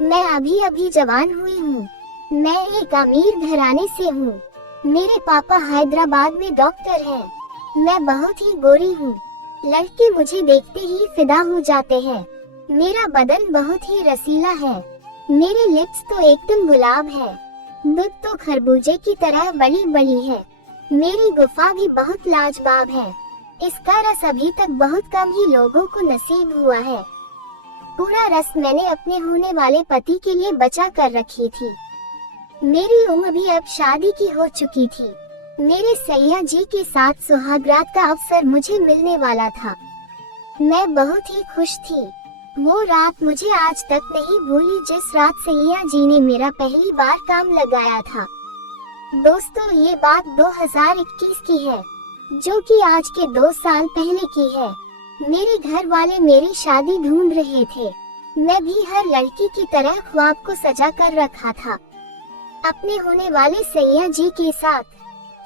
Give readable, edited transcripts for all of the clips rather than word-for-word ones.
मैं अभी अभी जवान हुई हूँ। मैं एक अमीर घराने से हूँ। मेरे पापा हैदराबाद में डॉक्टर हैं। मैं बहुत ही गोरी हूँ। लड़के मुझे देखते ही फिदा हो जाते हैं। मेरा बदन बहुत ही रसीला है। मेरे लिप्स तो एकदम गुलाब है। दूध तो खरबूजे की तरह बड़ी बड़ी है। मेरी गुफा भी बहुत लाजवाब है। इसका रस अभी तक बहुत कम ही लोगों को नसीब हुआ है। पूरा रस मैंने अपने होने वाले पति के लिए बचा कर रखी थी। मेरी उम्र भी अब शादी की हो चुकी थी। मेरे सैया जी के साथ सुहागरात का अवसर मुझे मिलने वाला था। मैं बहुत ही खुश थी। वो रात मुझे आज तक नहीं भूली जिस रात सैया जी ने मेरा पहली बार काम लगाया था। दोस्तों, ये बात 2021 की है, जो कि आज के 2 साल पहले की है। मेरे घर वाले मेरी शादी ढूंढ रहे थे। मैं भी हर लड़की की तरह ख्वाब को सजा कर रखा था अपने होने वाले सैया जी के साथ।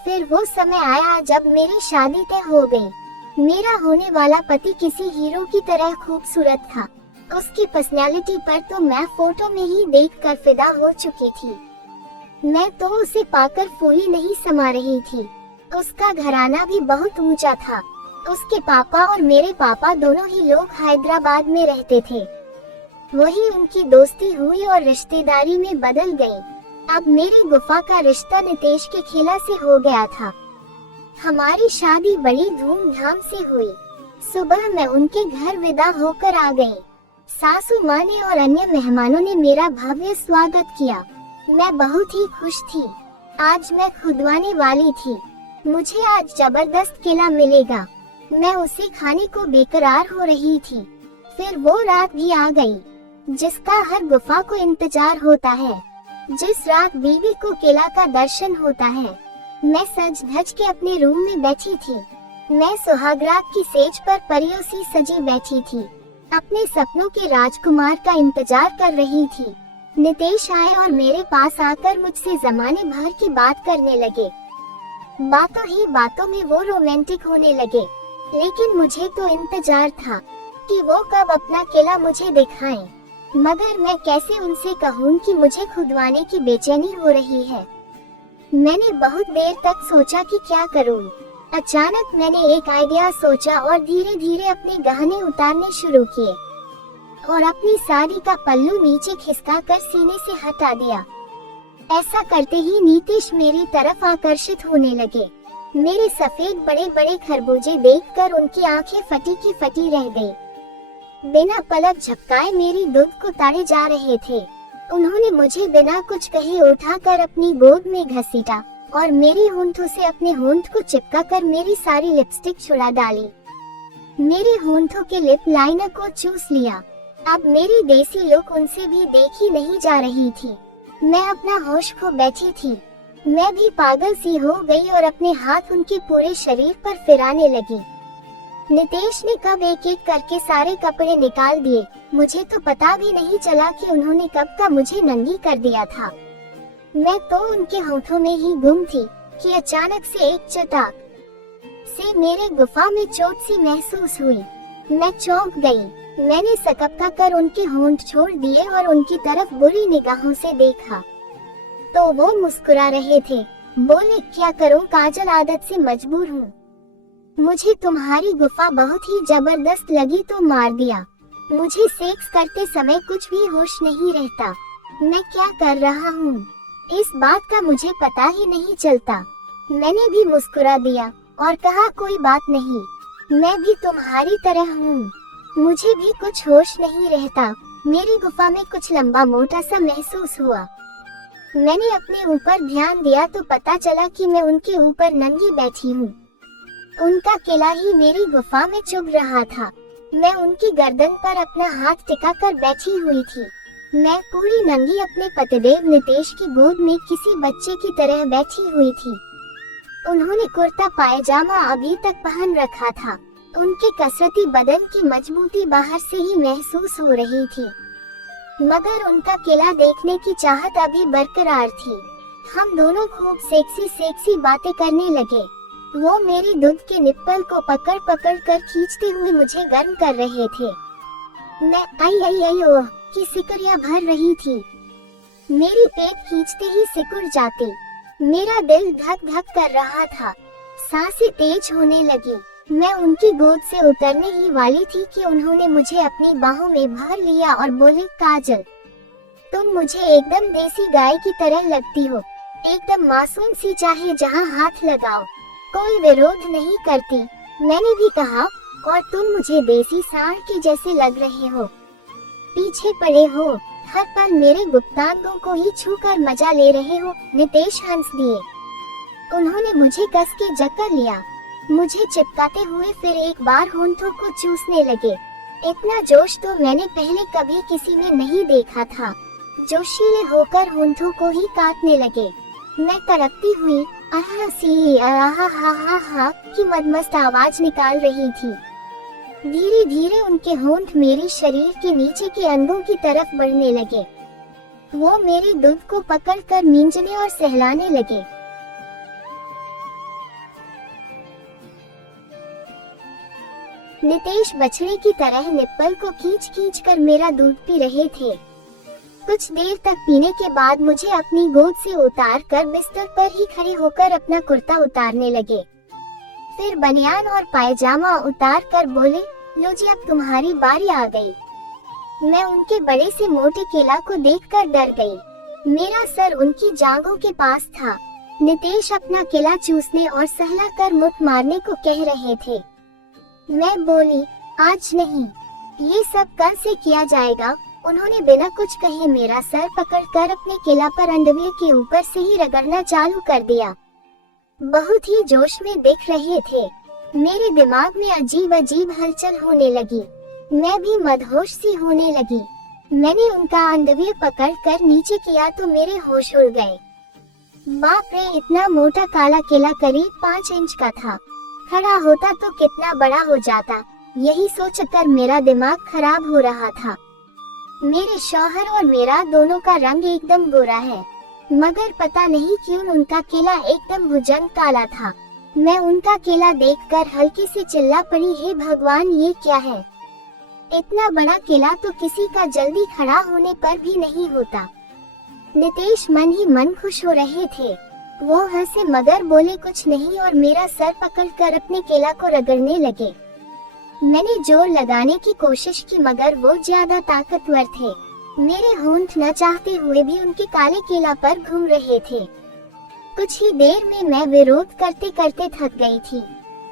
फिर वो समय आया जब मेरी शादी तय हो गई। मेरा होने वाला पति किसी हीरो की तरह खूबसूरत था। उसकी पर्सनैलिटी पर तो मैं फोटो में ही देखकर फिदा हो चुकी थी। मैं तो उसे पाकर फूली नहीं समा रही थी। उसका घराना भी बहुत ऊंचा था। उसके पापा और मेरे पापा दोनों ही लोग हैदराबाद में रहते थे। वही उनकी दोस्ती हुई और रिश्तेदारी में बदल गई। अब मेरी गुफा का रिश्ता नितेश के खिला से हो गया था। हमारी शादी बड़ी धूमधाम से हुई। सुबह मैं उनके घर विदा होकर आ गई। सासू माँ ने और अन्य मेहमानों ने मेरा भव्य स्वागत किया। मैं बहुत ही खुश थी। आज मैं खुदवाने वाली थी। मुझे आज जबरदस्त केला मिलेगा। मैं उसे खाने को बेकरार हो रही थी। फिर वो रात भी आ गई, जिसका हर गुफा को इंतजार होता है। जिस रात बीवी को केला का दर्शन होता है। मैं सज धज के अपने रूम में बैठी थी। मैं सुहागरात की सेज पर परियों सी सजी बैठी थी। अपने सपनों के राजकुमार का इंतजार कर रही थी। नितेश आए और मेरे पास आकर मुझसे जमाने भर की बात करने लगे। बातों ही बातों में वो रोमांटिक होने लगे। लेकिन मुझे तो इंतजार था कि वो कब अपना केला मुझे दिखाएं। मगर मैं कैसे उनसे कहूँ कि मुझे खुदवाने की बेचैनी हो रही है। मैंने बहुत देर तक सोचा कि क्या करूँ। अचानक मैंने एक आइडिया सोचा और धीरे धीरे अपने गहने उतारने शुरू किए और अपनी साड़ी का पल्लू नीचे खिसका कर सीने से हटा दिया। ऐसा करते ही नितेश मेरी तरफ आकर्षित होने लगे। मेरे सफेद बड़े बड़े खरबूजे देखकर उनकी आंखें फटी की फटी रह गई। बिना पलक झपकाए मेरी दूध को ताड़े जा रहे थे। उन्होंने मुझे बिना कुछ कहे उठाकर अपनी गोद में घसीटा और मेरी होंठों से अपने होंठ को चिपकाकर मेरी सारी लिपस्टिक छुड़ा डाली। मेरे होंठों के लिप लाइनर को चूस लिया। अब मेरी देसी लुक उनसे भी देखी नहीं जा रही थी। मैं अपना होश खो बैठी थी। मैं भी पागल सी हो गई और अपने हाथ उनके पूरे शरीर पर फिराने लगी। नितेश ने कब एक एक करके सारे कपड़े निकाल दिए। मुझे तो पता भी नहीं चला कि उन्होंने कब का मुझे नंगी कर दिया था। मैं तो उनके होठों में ही गुम थी कि अचानक से एक चटाक से मेरे गुफा में चोट सी महसूस हुई। मैं चौंक गई। मैंने सकपका कर उनके होंठ छोड़ दिए और उनकी तरफ बुरी निगाहों से देखा तो वो मुस्कुरा रहे थे। बोले, क्या करूं, काजल, आदत से मजबूर हूँ। मुझे तुम्हारी गुफा बहुत ही जबरदस्त लगी तो मार दिया। मुझे सेक्स करते समय कुछ भी होश नहीं रहता। मैं क्या कर रहा हूँ इस बात का मुझे पता ही नहीं चलता। मैंने भी मुस्कुरा दिया और कहा, कोई बात नहीं, मैं भी तुम्हारी तरह हूँ। मुझे भी कुछ होश नहीं रहता। मेरी गुफा में कुछ लंबा मोटा सा महसूस हुआ। मैंने अपने ऊपर ध्यान दिया तो पता चला कि मैं उनके ऊपर नंगी बैठी हूँ। उनका केला ही मेरी गुफा में चुभ रहा था। मैं उनकी गर्दन पर अपना हाथ टिकाकर बैठी हुई थी। मैं पूरी नंगी अपने पतिदेव नितेश की गोद में किसी बच्चे की तरह बैठी हुई थी। उन्होंने कुर्ता पायजामा अभी तक पहन रखा था। उनके कसरती बदन की मजबूती बाहर से ही महसूस हो रही थी, मगर उनका केला देखने की चाहत अभी बरकरार थी। हम दोनों खूब सेक्सी बातें करने लगे। वो मेरी दूध के निप्पल को पकड़ कर खींचते हुए मुझे गर्म कर रहे थे। मैं आई ओह, की सिकुड़ियां भर रही थी। मेरी पेट खींचते ही सिकुड़ जाती। मेरा दिल धक धक कर रहा था। सांसें तेज होने लगी। मैं उनकी गोद से उतरने ही वाली थी कि उन्होंने मुझे अपनी बाहों में भर लिया और बोले, काजल, तुम मुझे एकदम देसी गाय की तरह लगती हो, एकदम मासूम सी, चाहे जहां हाथ लगाओ कोई विरोध नहीं करती। मैंने भी कहा, और तुम मुझे देसी सांड के जैसे लग रहे हो, पीछे पड़े हो, हर पल मेरे गुप्तांगों को ही छूकर मजा ले रहे हो। नितेश हंस दिए। उन्होंने मुझे कस के जकड़ लिया, मुझे चिपकाते हुए फिर एक बार होंठों को चूसने लगे। इतना जोश तो मैंने पहले कभी किसी में नहीं देखा था। जोशीले होकर होंठों को ही काटने लगे। मैं तड़पती हुई आहा सी आहा हा हा हा की मदमस्त आवाज निकाल रही थी। धीरे धीरे उनके होंठ मेरे शरीर के नीचे के अंगों की तरफ बढ़ने लगे। वो मेरे दूध को पकड़कर मींजने और सहलाने लगे। नितेश बछड़े की तरह निप्पल को खींच खींच कर मेरा दूध पी रहे थे। कुछ देर तक पीने के बाद मुझे अपनी गोद से उतार कर बिस्तर पर ही खड़े होकर अपना कुर्ता उतारने लगे। फिर बनियान और पायजामा उतार कर बोले, लो जी, अब तुम्हारी बारी आ गई। मैं उनके बड़े से मोटे केला को देखकर डर गई। मेरा सर उनकी जांघों के पास था। नितेश अपना केला चूसने और सहला कर मुख मारने को कह रहे थे। मैं बोली, आज नहीं, ये सब कल से किया जाएगा। उन्होंने बिना कुछ कहे मेरा सर पकड़कर अपने केला पर अंडरवियर के ऊपर से ही रगड़ना चालू कर दिया। बहुत ही जोश में दिख रहे थे। मेरे दिमाग में अजीब अजीब हलचल होने लगी। मैं भी मदहोश सी होने लगी। मैंने उनका अंडरवियर पकड़कर नीचे किया तो मेरे होश उड़ गए। बाप रे, इतना मोटा काला केला करीब 5 इंच का था। खड़ा होता तो कितना बड़ा हो जाता, यही सोचकर मेरा दिमाग खराब हो रहा था। मेरे शौहर और मेरा दोनों का रंग एकदम गोरा है, मगर पता नहीं क्यों उनका केला एकदम भुजंग काला था। मैं उनका केला देखकर हल्के से चिल्ला पड़ी, हे भगवान, ये क्या है? इतना बड़ा केला तो किसी का जल्दी खड़ा होने पर भी नहीं होता। नितेश मन ही मन खुश हो रहे थे। वो हंसे मगर बोले कुछ नहीं और मेरा सर पकड़कर अपने केला को रगड़ने लगे। मैंने जोर लगाने की कोशिश की मगर वो ज्यादा ताकतवर थे। मेरे होंठ न चाहते हुए भी उनके काले केला पर घूम रहे थे। कुछ ही देर में मैं विरोध करते करते थक गई थी।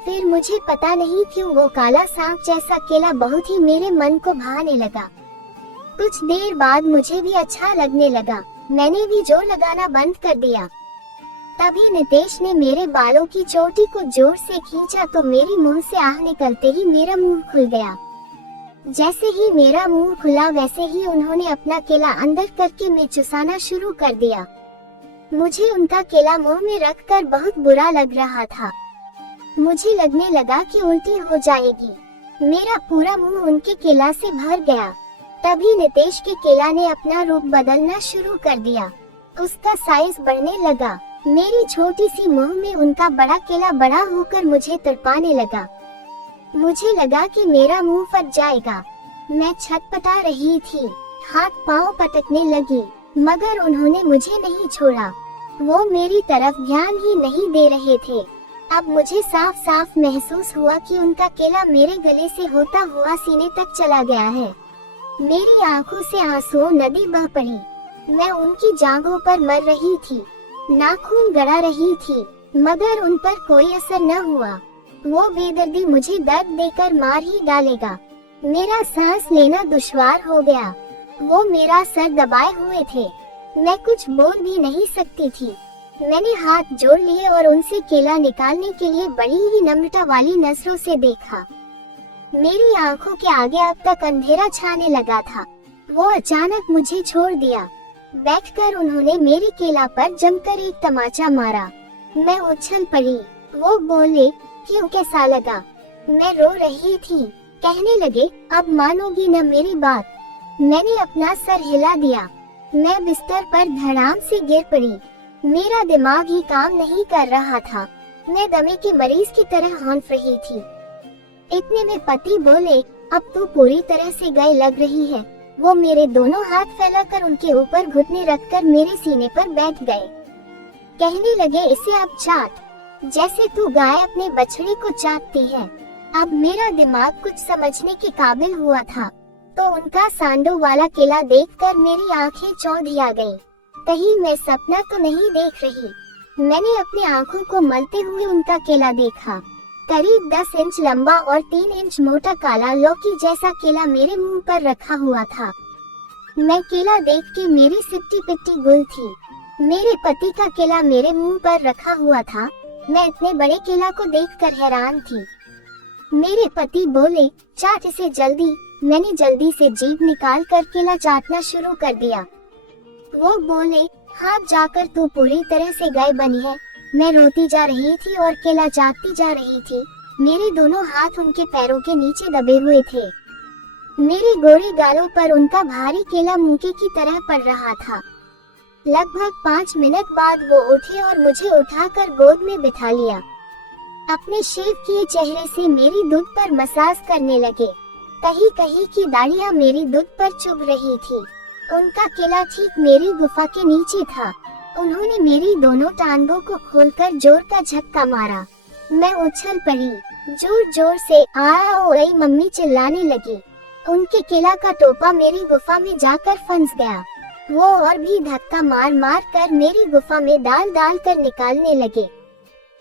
फिर मुझे पता नहीं क्यों वो काला सांप जैसा केला बहुत ही मेरे मन को भाने लगा। कुछ देर बाद मुझे भी अच्छा लगने लगा। मैंने भी जोर लगाना बंद कर दिया। तभी नितेश ने मेरे बालों की चोटी को जोर से खींचा तो मेरी मुंह से आह निकलते ही मेरा मुंह खुल गया। जैसे ही मेरा मुंह खुला वैसे ही उन्होंने अपना केला अंदर करके मैं चुसाना शुरू कर दिया। मुझे उनका केला मुंह में रखकर बहुत बुरा लग रहा था। मुझे लगने लगा कि उल्टी हो जाएगी। मेरा पूरा मुंह उनके केला से भर गया। तभी नितेश के केला ने अपना रूप बदलना शुरू कर दिया। उसका साइज बढ़ने लगा। मेरी छोटी सी मुंह में उनका बड़ा केला बड़ा होकर मुझे तड़पाने लगा। मुझे लगा कि मेरा मुंह फट जाएगा। मैं छटपटा रही थी, हाथ पांव पटकने लगी, मगर उन्होंने मुझे नहीं छोड़ा। वो मेरी तरफ ध्यान ही नहीं दे रहे थे। अब मुझे साफ साफ महसूस हुआ कि उनका केला मेरे गले से होता हुआ सीने तक चला गया है। मेरी आंखों से आंसू नदी बह पड़ी। मैं उनकी जांघों पर मर रही थी, नाखून गड़ा रही थी, मगर उन पर कोई असर न हुआ। वो बेदर्दी मुझे दर्द देकर मार ही डालेगा। मेरा सांस लेना दुश्वार हो गया। वो मेरा सर दबाए हुए थे। मैं कुछ बोल भी नहीं सकती थी। मैंने हाथ जोड़ लिए और उनसे केला निकालने के लिए बड़ी ही नम्रता वाली नजरों से देखा। मेरी आंखों के आगे अब तक अंधेरा छाने लगा था। वो अचानक मुझे छोड़ दिया। बैठकर उन्होंने मेरे केला पर जमकर एक तमाचा मारा। मैं उछल पड़ी। वो बोले, क्यों, कैसा लगा? मैं रो रही थी। कहने लगे, अब मानोगी न मेरी बात? मैंने अपना सर हिला दिया। मैं बिस्तर पर धड़ाम से गिर पड़ी। मेरा दिमाग ही काम नहीं कर रहा था। मैं दमे के मरीज की तरह हौंफ रही थी। इतने में पति बोले, अब तू पूरी तरह से गए लग रही है, वो मेरे दोनों हाथ फैलाकर उनके ऊपर घुटने रखकर मेरे सीने पर बैठ गए। कहने लगे, इसे अब चाट, जैसे तू गाय अपने बछड़े को चाटती है। अब मेरा दिमाग कुछ समझने के काबिल हुआ था, तो उनका सांडों वाला केला देखकर मेरी आंखें चौंधिया गईं। कहीं मैं सपना तो नहीं देख रही। मैंने अपनी आंखों को मलते हुए उनका केला देखा। करीब 10 इंच लंबा और 3 इंच मोटा काला लौकी जैसा केला मेरे मुंह पर रखा हुआ था। मैं केला देख के मेरी सिट्टी पिट्टी गुल थी। मेरे पति का केला मेरे मुंह पर रखा हुआ था। मैं इतने बड़े केला को देखकर हैरान थी। मेरे पति बोले, चाट इसे जल्दी। मैंने जल्दी से जीभ निकाल कर केला चाटना शुरू कर दिया। वो बोले, हाथ जाकर तू पूरी तरह से गाय बनी है। मैं रोती जा रही थी और केला चाटती जा रही थी। मेरे दोनों हाथ उनके पैरों के नीचे दबे हुए थे। मेरे गोरे गालों पर उनका भारी केला मूंगे की तरह पड़ रहा था। लगभग 5 मिनट बाद वो उठे और मुझे उठाकर गोद में बिठा लिया। अपने शेव किए चेहरे से मेरी दूध पर मसाज करने लगे। कहीं कहीं की दाढ़ियां मेरी दूध पर चुभ रही थी। उनका केला ठीक मेरी गुफा के नीचे था। उन्होंने मेरी दोनों टांगों को खोलकर जोर का झटका मारा। मैं उछल पड़ी। जोर जोर से आ ओए मम्मी चिल्लाने लगी। उनके केला का टोपा मेरी गुफा में जाकर फंस गया। वो और भी धक्का मार मार कर मेरी गुफा में डाल डाल कर निकालने लगे।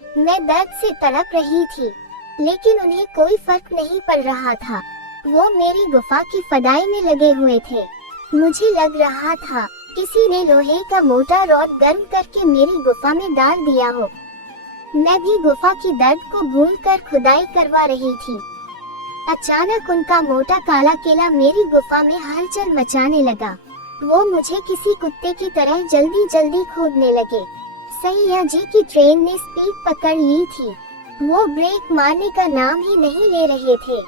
मैं दर्द से तड़प रही थी, लेकिन उन्हें कोई फर्क नहीं पड़ रहा था। वो मेरी गुफा की फदाई में लगे हुए थे। मुझे लग रहा था किसी ने लोहे का मोटा रॉड गर्म करके मेरी गुफा में डाल दिया हो। मैं भी गुफा की दर्द को भूलकर खुदाई करवा रही थी। अचानक उनका मोटा काला केला मेरी गुफा में हलचल मचाने लगा। वो मुझे किसी कुत्ते की तरह जल्दी जल्दी खोदने लगे। सैया जी की ट्रेन ने स्पीड पकड़ ली थी। वो ब्रेक मारने का नाम ही नहीं ले रहे थे।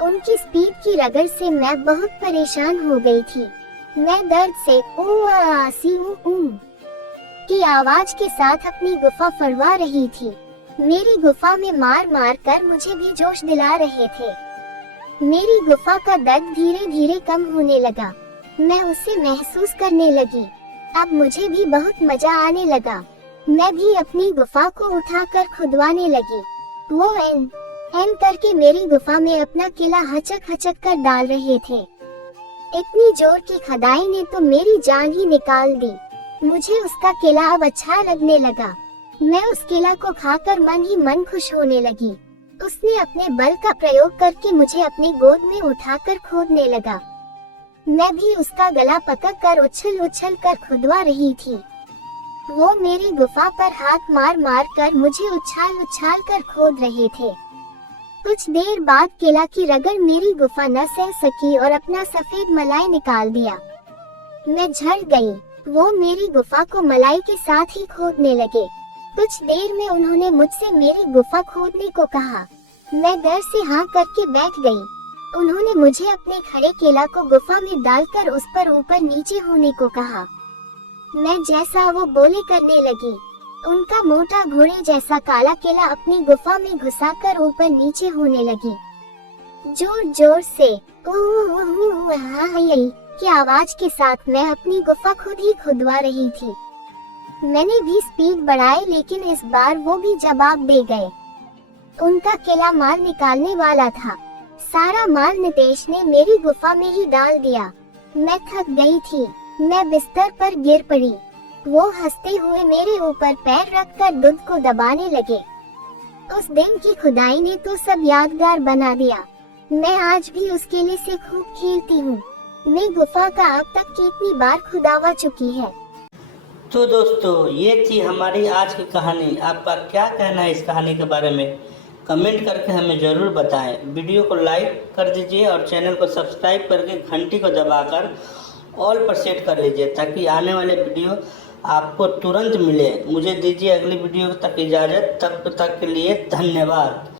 उनकी स्पीड की रगड़ से मैं बहुत परेशान हो गई थी। मैं दर्द से की आवाज के साथ अपनी गुफा फड़वा रही थी। मेरी गुफा में मार मार कर मुझे भी जोश दिला रहे थे। मेरी गुफा का दर्द धीरे धीरे कम होने लगा। मैं उसे महसूस करने लगी। अब मुझे भी बहुत मजा आने लगा। मैं भी अपनी गुफा को उठाकर खुदवाने लगी। वो एन करके मेरी गुफा में अपना केला हचक हचक कर डाल रहे थे। इतनी जोर की खदाई ने तो मेरी जान ही निकाल दी। मुझे उसका केला अब अच्छा लगने लगा। मैं उस केला को खाकर मन ही मन खुश होने लगी। उसने अपने बल का प्रयोग करके मुझे अपनी गोद में उठाकर खोदने लगा। मैं भी उसका गला पकड़ कर उछल उछल कर खुदवा रही थी। वो मेरी गुफा पर हाथ मार मार कर मुझे उछाल उछाल कर खोद रहे थे। कुछ देर बाद केला की रगड़ मेरी गुफा न सह सकी और अपना सफेद मलाई निकाल दिया। मैं झड़ गई। वो मेरी गुफा को मलाई के साथ ही खोदने लगे। कुछ देर में उन्होंने मुझसे मेरी गुफा खोदने को कहा। मैं डर से हाँ करके बैठ गई। उन्होंने मुझे अपने खड़े केला को गुफा में डालकर उस पर ऊपर नीचे होने को कहा। मैं जैसा वो बोले करने लगी। उनका मोटा घोड़े जैसा काला केला अपनी गुफा में घुसाकर ऊपर नीचे होने लगी। जोर जोर से की आवाज के साथ मैं अपनी गुफा खुद ही खुदवा रही थी। मैंने भी स्पीड बढ़ाई, लेकिन इस बार वो भी जवाब दे गए। उनका केला माल निकालने वाला था। सारा माल नितेश ने मेरी गुफा में ही डाल दिया। मैं थक गई थी। मैं बिस्तर पर गिर पड़ी। वो हंसते हुए मेरे ऊपर पैर रखकर दूध को दबाने लगे। उस दिन की खुदाई ने तो सब यादगार बना दिया। मैं आज भी उस केले से खूब खेलती हूँ। मैं गुफा का अब तक कितनी बार खुदावा चुकी है। तो दोस्तों, ये थी हमारी आज की कहानी। आपका क्या कहना है इस कहानी के बारे में? कमेंट करके हमें ज़रूर बताएं। वीडियो को लाइक कर दीजिए और चैनल को सब्सक्राइब करके घंटी को दबाकर ऑल पर सेट कर लीजिए, ताकि आने वाले वीडियो आपको तुरंत मिले। मुझे दीजिए अगली वीडियो तक इजाज़त। तब तक के लिए धन्यवाद।